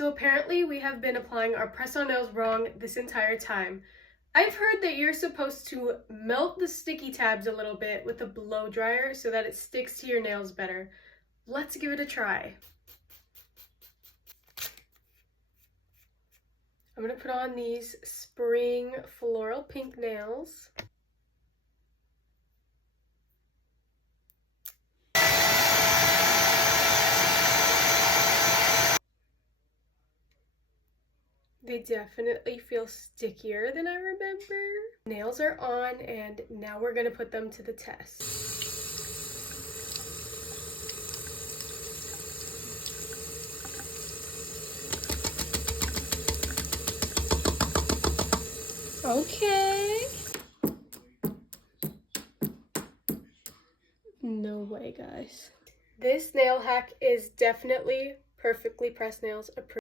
So apparently we have been applying our press-on nails wrong this entire time. I've heard that you're supposed to melt the sticky tabs a little bit with a blow dryer so that it sticks to your nails better. Let's give it a try. I'm gonna put on these spring floral pink nails. They definitely feel stickier than I remember. Nails are on, and now we're gonna put them to the test. Okay. No way, guys. This nail hack is definitely perfectly pressed nails approved.